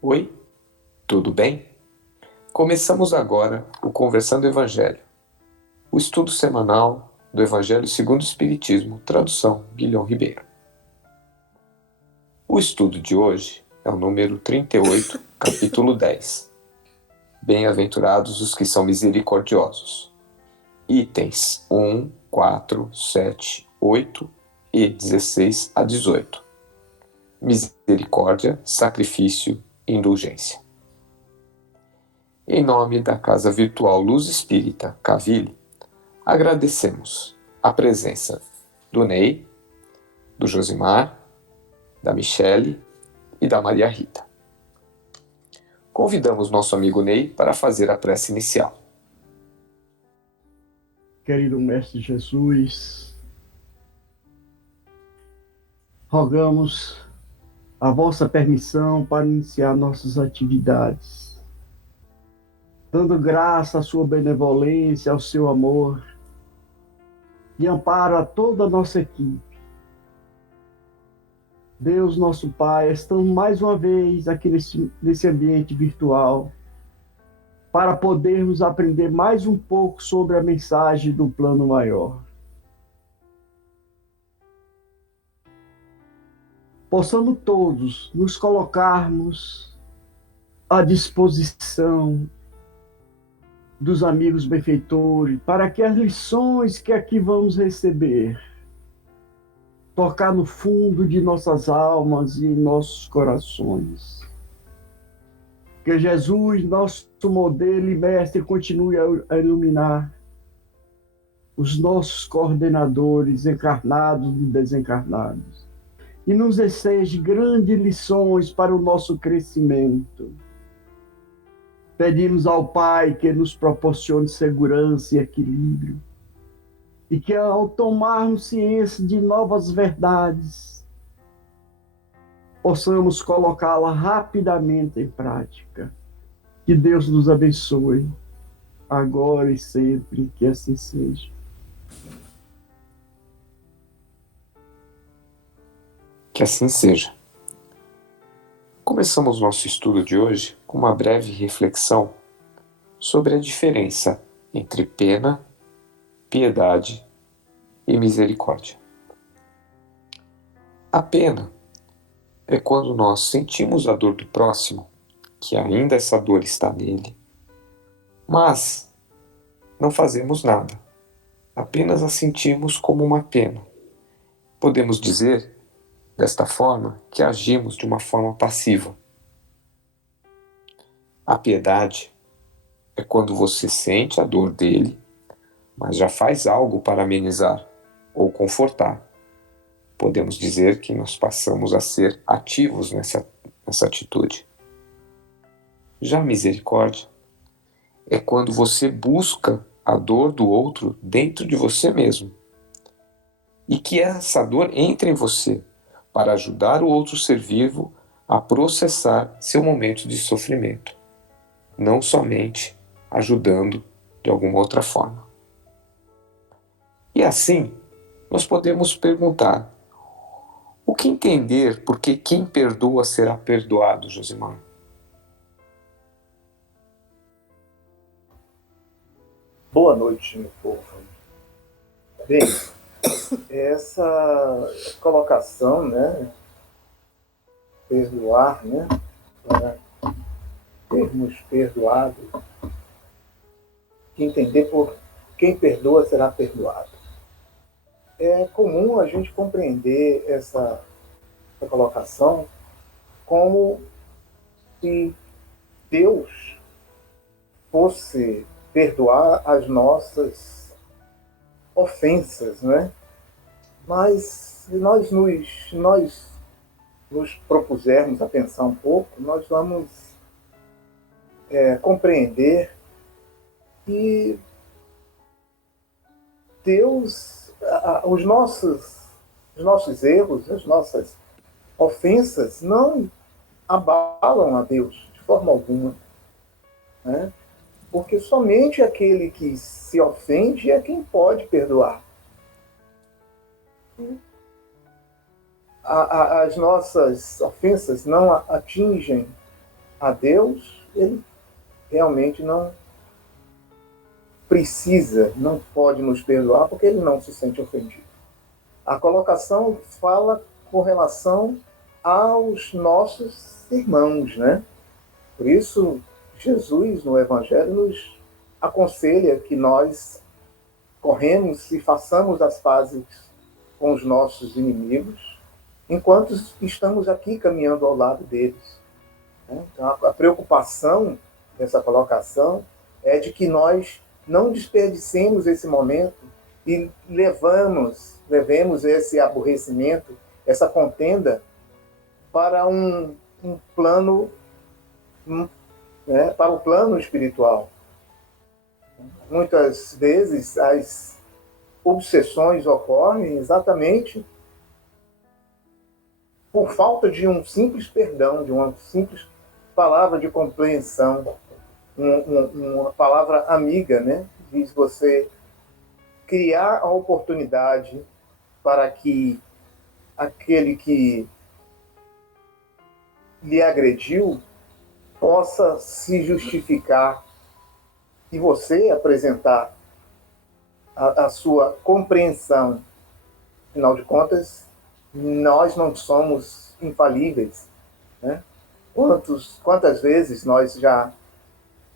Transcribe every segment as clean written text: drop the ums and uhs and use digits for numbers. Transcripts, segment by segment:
Oi, tudo bem? Começamos agora o Conversando Evangelho, o estudo semanal do Evangelho segundo o Espiritismo, tradução Guilhom Ribeiro. O estudo de hoje é o número 38, capítulo 10. Bem-aventurados os que são misericordiosos. Itens 1, 4, 7, 8 e 16 a 18. Misericórdia, sacrifício e indulgência. Em nome da Casa Virtual Luz Espírita Caville, agradecemos a presença do Ney, do Josimar, da Michele e da Maria Rita. Convidamos nosso amigo Ney para fazer a prece inicial. Querido Mestre Jesus, rogamos a vossa permissão para iniciar nossas atividades, dando graça à sua benevolência, ao seu amor e amparo a toda a nossa equipe. Deus, nosso Pai, estamos mais uma vez aqui nesse ambiente virtual para podermos aprender mais um pouco sobre a mensagem do plano maior. Possamos todos nos colocarmos à disposição dos amigos benfeitores para que as lições que aqui vamos receber tocar no fundo de nossas almas e em nossos corações. Que Jesus, nosso modelo e mestre, continue a iluminar os nossos coordenadores encarnados e desencarnados e nos enseje grandes lições para o nosso crescimento. Pedimos ao Pai que nos proporcione segurança e equilíbrio e que, ao tomarmos ciência de novas verdades, possamos colocá-la rapidamente em prática. Que Deus nos abençoe, agora e sempre, que assim seja. Que assim seja. Começamos nosso estudo de hoje com uma breve reflexão sobre a diferença entre pena, piedade e misericórdia. A pena é quando nós sentimos a dor do próximo, que ainda essa dor está nele, mas não fazemos nada, apenas a sentimos como uma pena. Podemos dizer, desta forma, que agimos de uma forma passiva. A piedade é quando você sente a dor dele, mas já faz algo para amenizar ou confortar. Podemos dizer que nós passamos a ser ativos nessa atitude. Já a misericórdia é quando você busca a dor do outro dentro de você mesmo e que essa dor entre em você para ajudar o outro ser vivo a processar seu momento de sofrimento, não somente ajudando de alguma outra forma. E assim, nós podemos perguntar: o que entender porque quem perdoa será perdoado, Josimar? Boa noite, meu povo. Bem, essa colocação, né, perdoar, né, para termos perdoado, entender por quem perdoa será perdoado. É comum a gente compreender essa colocação como se Deus fosse perdoar as nossas ofensas, né? Mas se nós nos propusermos a pensar um pouco, nós vamos compreender que Deus, os nossos erros, as nossas ofensas não abalam a Deus de forma alguma, né? porque somente aquele que se ofende é quem pode perdoar. As nossas ofensas não atingem a Deus, ele realmente não precisa, não pode nos perdoar, porque ele não se sente ofendido. A colocação fala com relação aos nossos irmãos, né? Por isso, Jesus, no Evangelho, nos aconselha que nós corremos e façamos as pazes com os nossos inimigos, enquanto estamos aqui caminhando ao lado deles. Então, a preocupação dessa colocação é de que nós não desperdicemos esse momento e levemos esse aborrecimento, essa contenda, para um plano, para o plano espiritual. Muitas vezes as obsessões ocorrem exatamente por falta de um simples perdão, de uma simples palavra de compreensão, uma palavra amiga, né? Diz você criar a oportunidade para que aquele que lhe agrediu possa se justificar e você apresentar a sua compreensão. Afinal de contas, nós não somos infalíveis, né? Quantas vezes nós já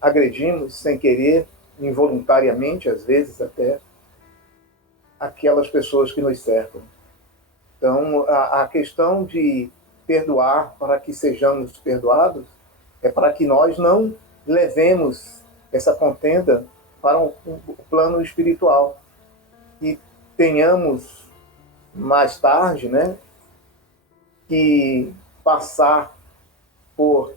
agredimos sem querer, involuntariamente, às vezes até, aquelas pessoas que nos cercam. Então, a questão de perdoar para que sejamos perdoados é para que nós não levemos essa contenda para o plano espiritual e tenhamos mais tarde, né, que passar por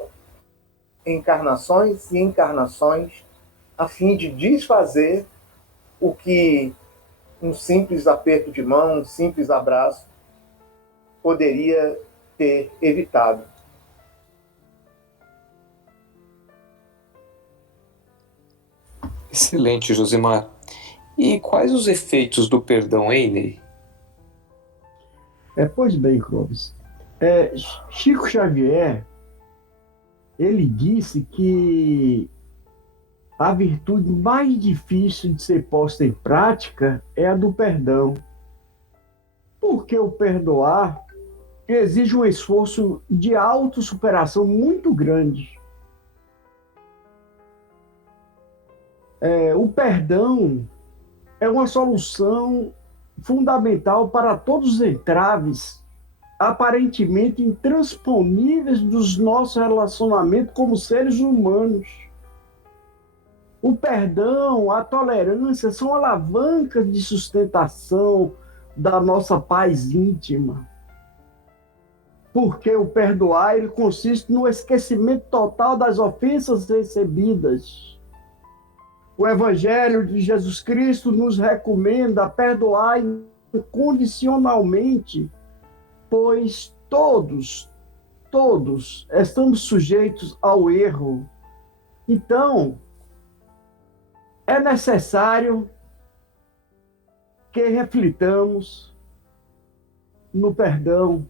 encarnações e encarnações a fim de desfazer o que um simples aperto de mão, um simples abraço poderia ter evitado. Excelente, Josimar. E quais os efeitos do perdão, hein, Ney? Pois bem, Clóvis. Chico Xavier, ele disse que a virtude mais difícil de ser posta em prática é a do perdão. Porque o perdoar exige um esforço de autossuperação muito grande. O perdão é uma solução fundamental para todos os entraves aparentemente intransponíveis dos nossos relacionamentos como seres humanos. O perdão, a tolerância são alavancas de sustentação da nossa paz íntima. Porque o perdoar, ele consiste no esquecimento total das ofensas recebidas. O Evangelho de Jesus Cristo nos recomenda perdoar incondicionalmente, pois todos estamos sujeitos ao erro. Então, é necessário que reflitamos no perdão.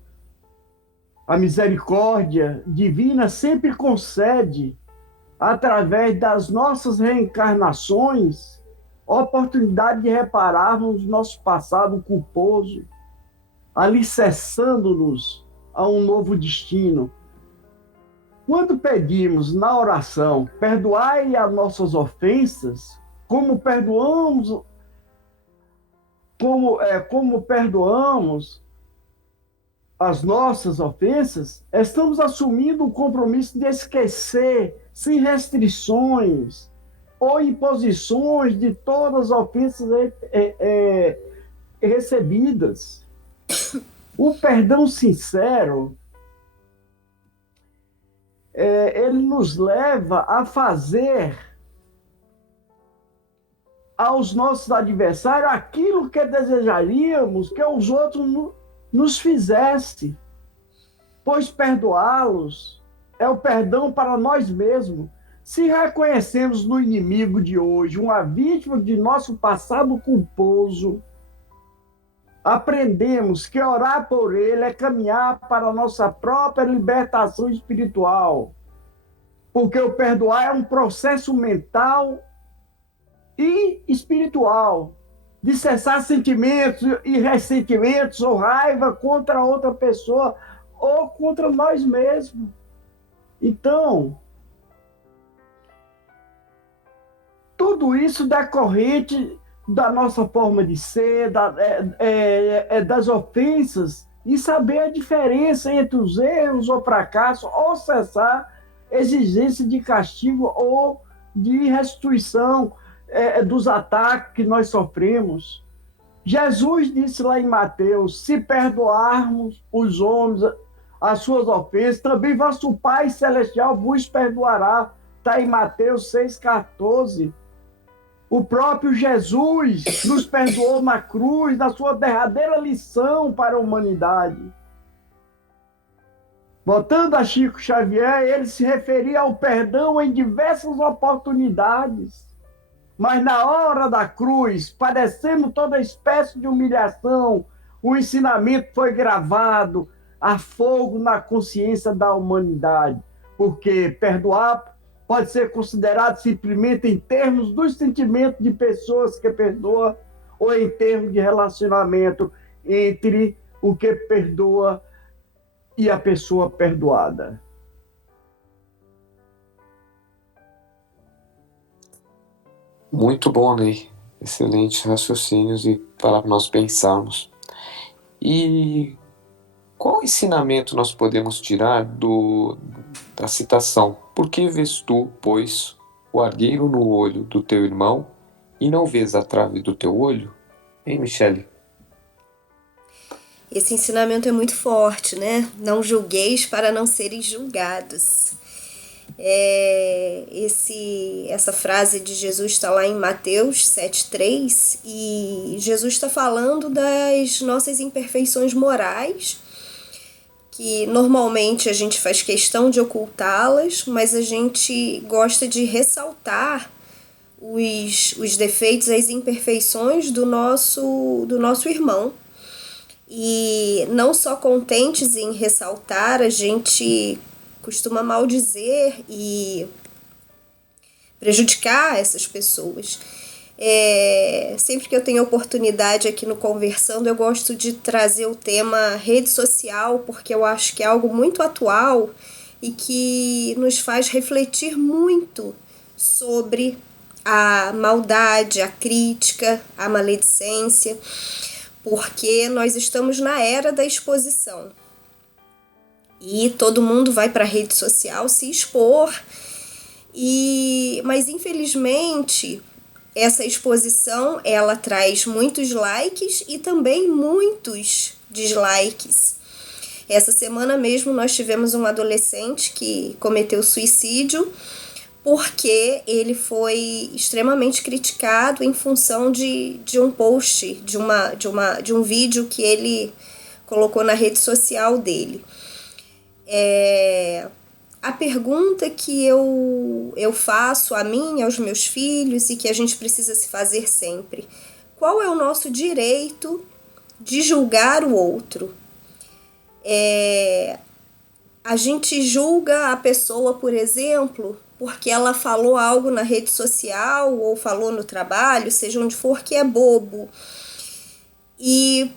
A misericórdia divina sempre concede, através das nossas reencarnações, oportunidade de repararmos nosso passado culposo, alicerçando-nos a um novo destino. Quando pedimos na oração, perdoai as nossas ofensas, como perdoamos as nossas ofensas, estamos assumindo o compromisso de esquecer, sem restrições ou imposições, de todas as ofensas recebidas. O perdão sincero, ele nos leva a fazer aos nossos adversários aquilo que desejaríamos que os outros nos fizessem, pois perdoá-los é o perdão para nós mesmos, Se reconhecemos no inimigo de hoje uma vítima de nosso passado culposo, aprendemos que orar por ele é caminhar para a nossa própria libertação espiritual, porque o perdoar é um processo mental e espiritual, de cessar sentimentos e ressentimentos ou raiva contra outra pessoa ou contra nós mesmos. Então, tudo isso decorrente da nossa forma de ser, das ofensas, e saber a diferença entre os erros ou fracassos, ou cessar exigência de castigo ou de restituição dos ataques que nós sofremos. Jesus disse lá em Mateus: se perdoarmos os homens as suas ofensas, também vosso Pai Celestial vos perdoará. Está em Mateus 6,14. O próprio Jesus nos perdoou na cruz, na sua derradeira lição para a humanidade. Voltando a Chico Xavier, ele se referia ao perdão em diversas oportunidades. Mas na hora da cruz, padecendo toda espécie de humilhação, o ensinamento foi gravado a fogo na consciência da humanidade, porque perdoar pode ser considerado simplesmente em termos dos sentimentos de pessoas que perdoam ou em termos de relacionamento entre o que perdoa e a pessoa perdoada. Muito bom, Ney. Excelentes raciocínios e para nós pensarmos. E qual ensinamento nós podemos tirar da citação? Por que vês tu, pois, o argueiro no olho do teu irmão e não vês a trave do teu olho? Hein, Michele? Esse ensinamento é muito forte, né? Não julgueis para não seres julgados. Essa frase de Jesus está lá em Mateus 7,3, e Jesus está falando das nossas imperfeições morais, que normalmente a gente faz questão de ocultá-las, mas a gente gosta de ressaltar os defeitos, as imperfeições do nosso irmão. E não só contentes em ressaltar, a gente costuma maldizer e prejudicar essas pessoas. Sempre que eu tenho oportunidade aqui no Conversando, eu gosto de trazer o tema rede social, porque eu acho que é algo muito atual e que nos faz refletir muito sobre a maldade, a crítica, a maledicência, porque nós estamos na era da exposição. E todo mundo vai para a rede social se expor, mas infelizmente essa exposição ela traz muitos likes e também muitos dislikes. Essa semana mesmo nós tivemos um adolescente que cometeu suicídio porque ele foi extremamente criticado em função de um post, de um vídeo que ele colocou na rede social dele. A pergunta que eu faço a mim, aos meus filhos, e que a gente precisa se fazer sempre: qual é o nosso direito de julgar o outro? A gente julga a pessoa, por exemplo, porque ela falou algo na rede social ou falou no trabalho, seja onde for, que é bobo. E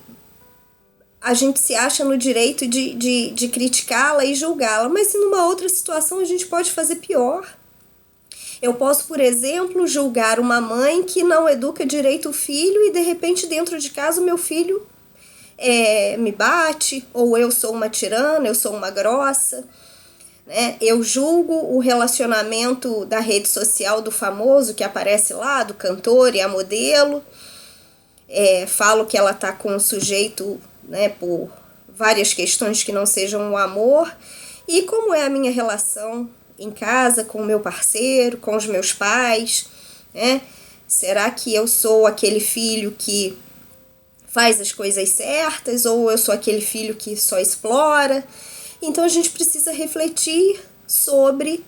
a gente se acha no direito de criticá-la e julgá-la, mas se numa outra situação a gente pode fazer pior. Eu posso, por exemplo, julgar uma mãe que não educa direito o filho e de repente dentro de casa o meu filho me bate, ou eu sou uma tirana, eu sou uma grossa, né? Eu julgo o relacionamento da rede social do famoso que aparece lá, do cantor e a modelo, falo que ela está com o sujeito, né, por várias questões que não sejam o amor, e como é a minha relação em casa com o meu parceiro, com os meus pais, né? Será que eu sou aquele filho que faz as coisas certas, ou eu sou aquele filho que só explora? Então a gente precisa refletir sobre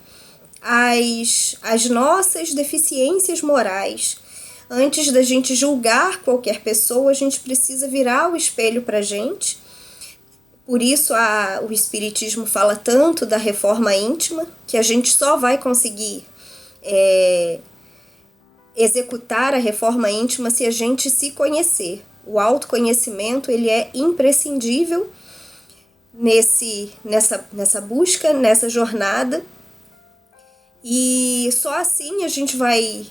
as nossas deficiências morais. Antes da gente julgar qualquer pessoa, a gente precisa virar o espelho para a gente. Por isso o Espiritismo fala tanto da reforma íntima, que a gente só vai conseguir executar a reforma íntima se a gente se conhecer. O autoconhecimento ele é imprescindível nessa busca, nessa jornada. E só assim a gente vai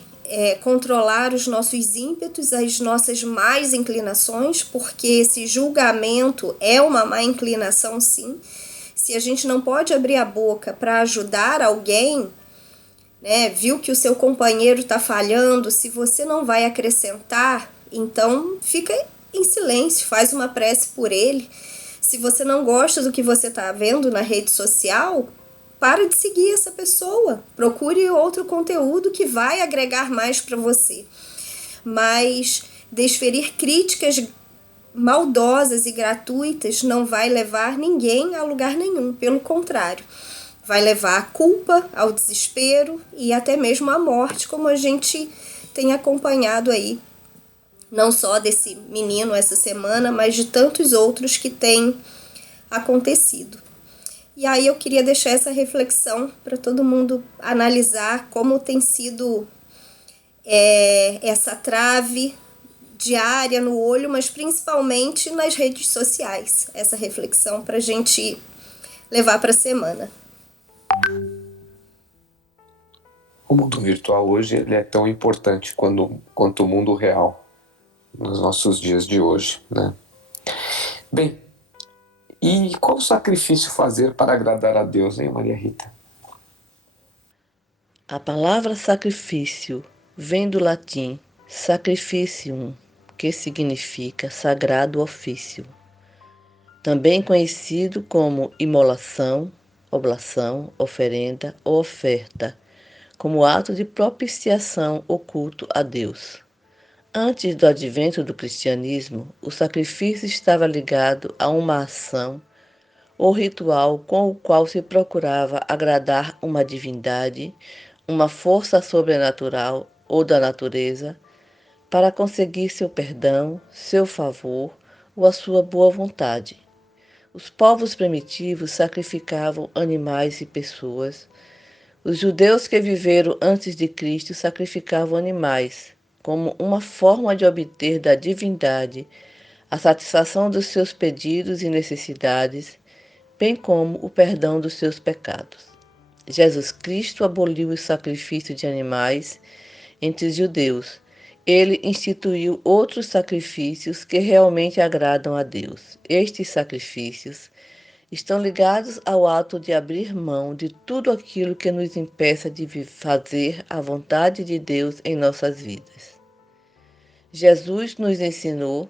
controlar os nossos ímpetos, as nossas más inclinações, porque esse julgamento é uma má inclinação, sim. Se a gente não pode abrir a boca para ajudar alguém, né, viu que o seu companheiro está falhando, se você não vai acrescentar, então fica em silêncio, faz uma prece por ele. Se você não gosta do que você está vendo na rede social, para de seguir essa pessoa, procure outro conteúdo que vai agregar mais para você. Mas desferir críticas maldosas e gratuitas não vai levar ninguém a lugar nenhum, pelo contrário, vai levar à culpa, ao desespero e até mesmo à morte, como a gente tem acompanhado aí, não só desse menino essa semana, mas de tantos outros que têm acontecido. E aí eu queria deixar essa reflexão para todo mundo analisar como tem sido essa trave diária no olho, mas principalmente nas redes sociais. Essa reflexão para a gente levar para a semana. O mundo virtual hoje ele é tão importante quanto o mundo real nos nossos dias de hoje, né? Bem, e qual sacrifício fazer para agradar a Deus, hein, Maria Rita? A palavra sacrifício vem do latim sacrificium, que significa sagrado ofício. Também conhecido como imolação, oblação, oferenda ou oferta, como ato de propiciação ou culto a Deus. Antes do advento do cristianismo, o sacrifício estava ligado a uma ação ou ritual com o qual se procurava agradar uma divindade, uma força sobrenatural ou da natureza, para conseguir seu perdão, seu favor ou a sua boa vontade. Os povos primitivos sacrificavam animais e pessoas. Os judeus que viveram antes de Cristo sacrificavam animais, como uma forma de obter da divindade a satisfação dos seus pedidos e necessidades, bem como o perdão dos seus pecados. Jesus Cristo aboliu o sacrifício de animais entre os judeus. Ele instituiu outros sacrifícios que realmente agradam a Deus. Estes sacrifícios estão ligados ao ato de abrir mão de tudo aquilo que nos impeça de fazer a vontade de Deus em nossas vidas. Jesus nos ensinou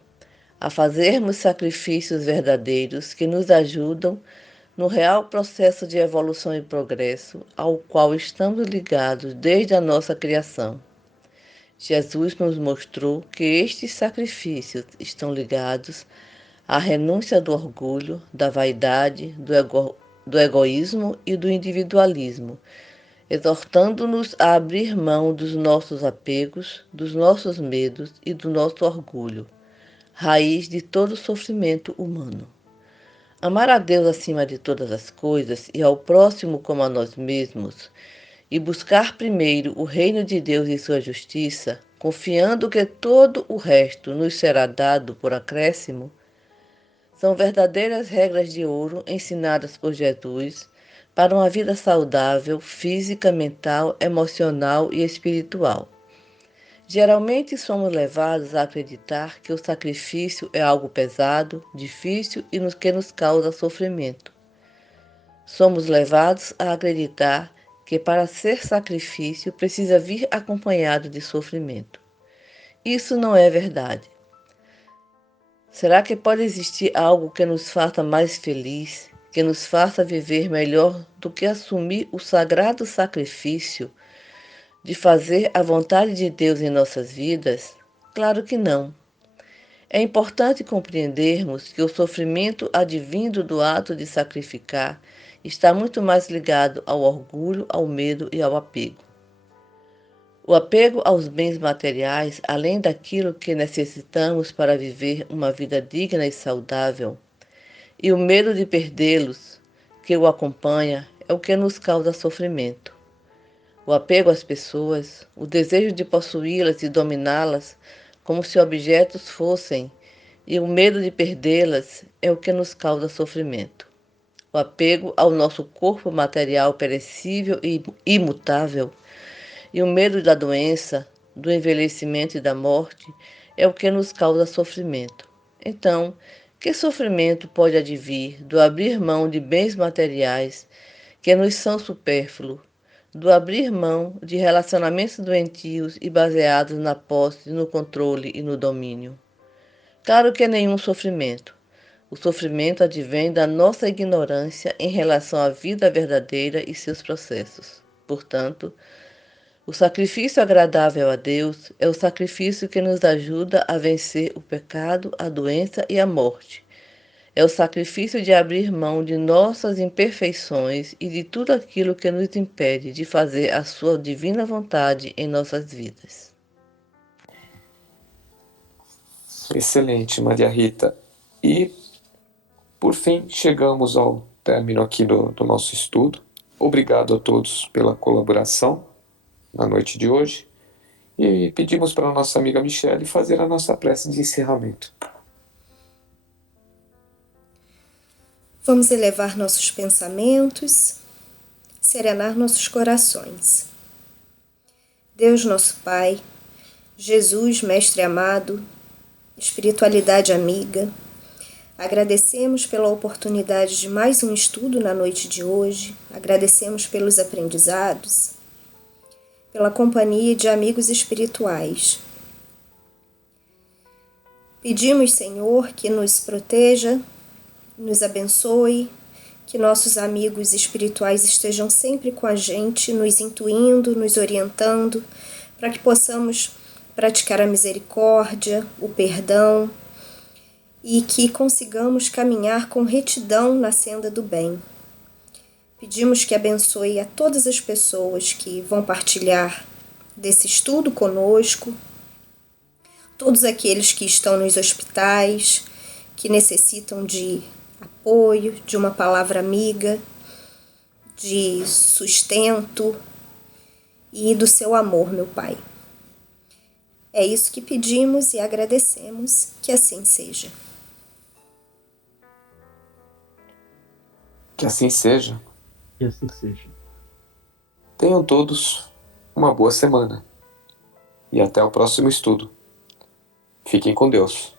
a fazermos sacrifícios verdadeiros que nos ajudam no real processo de evolução e progresso ao qual estamos ligados desde a nossa criação. Jesus nos mostrou que estes sacrifícios estão ligados à renúncia do orgulho, da vaidade, do egoísmo e do individualismo, exortando-nos a abrir mão dos nossos apegos, dos nossos medos e do nosso orgulho, raiz de todo sofrimento humano. Amar a Deus acima de todas as coisas e ao próximo como a nós mesmos, e buscar primeiro o reino de Deus e sua justiça, confiando que todo o resto nos será dado por acréscimo, são verdadeiras regras de ouro ensinadas por Jesus para uma vida saudável, física, mental, emocional e espiritual. Geralmente somos levados a acreditar que o sacrifício é algo pesado, difícil e que nos causa sofrimento. Somos levados a acreditar que para ser sacrifício precisa vir acompanhado de sofrimento. Isso não é verdade. Será que pode existir algo que nos faça mais feliz, que nos faça viver melhor do que assumir o sagrado sacrifício de fazer a vontade de Deus em nossas vidas? Claro que não. É importante compreendermos que o sofrimento advindo do ato de sacrificar está muito mais ligado ao orgulho, ao medo e ao apego. O apego aos bens materiais, além daquilo que necessitamos para viver uma vida digna e saudável, e o medo de perdê-los que o acompanha, é o que nos causa sofrimento. O apego às pessoas, o desejo de possuí-las e dominá-las como se objetos fossem, e o medo de perdê-las é o que nos causa sofrimento. O apego ao nosso corpo material perecível e imutável, e o medo da doença, do envelhecimento e da morte é o que nos causa sofrimento. Então, que sofrimento pode advir do abrir mão de bens materiais que nos são supérfluos, do abrir mão de relacionamentos doentios e baseados na posse, no controle e no domínio? Claro que nenhum sofrimento. O sofrimento advém da nossa ignorância em relação à vida verdadeira e seus processos. Portanto, o sacrifício agradável a Deus é o sacrifício que nos ajuda a vencer o pecado, a doença e a morte. É o sacrifício de abrir mão de nossas imperfeições e de tudo aquilo que nos impede de fazer a sua divina vontade em nossas vidas. Excelente, Maria Rita. E, por fim, chegamos ao término aqui do nosso estudo. Obrigado a todos pela colaboração na noite de hoje. E pedimos para a nossa amiga Michele fazer a nossa prece de encerramento. Vamos elevar nossos pensamentos, serenar nossos corações. Deus nosso Pai, Jesus, Mestre amado, espiritualidade amiga, agradecemos pela oportunidade de mais um estudo na noite de hoje, agradecemos pelos aprendizados, pela companhia de amigos espirituais. Pedimos, Senhor, que nos proteja, nos abençoe, que nossos amigos espirituais estejam sempre com a gente, nos intuindo, nos orientando, para que possamos praticar a misericórdia, o perdão e que consigamos caminhar com retidão na senda do bem. Pedimos que abençoe a todas as pessoas que vão partilhar desse estudo conosco, todos aqueles que estão nos hospitais, que necessitam de apoio, de uma palavra amiga, de sustento e do seu amor, meu Pai. É isso que pedimos e agradecemos, que assim seja. Que assim seja. Que assim seja. Tenham todos uma boa semana. E até o próximo estudo. Fiquem com Deus.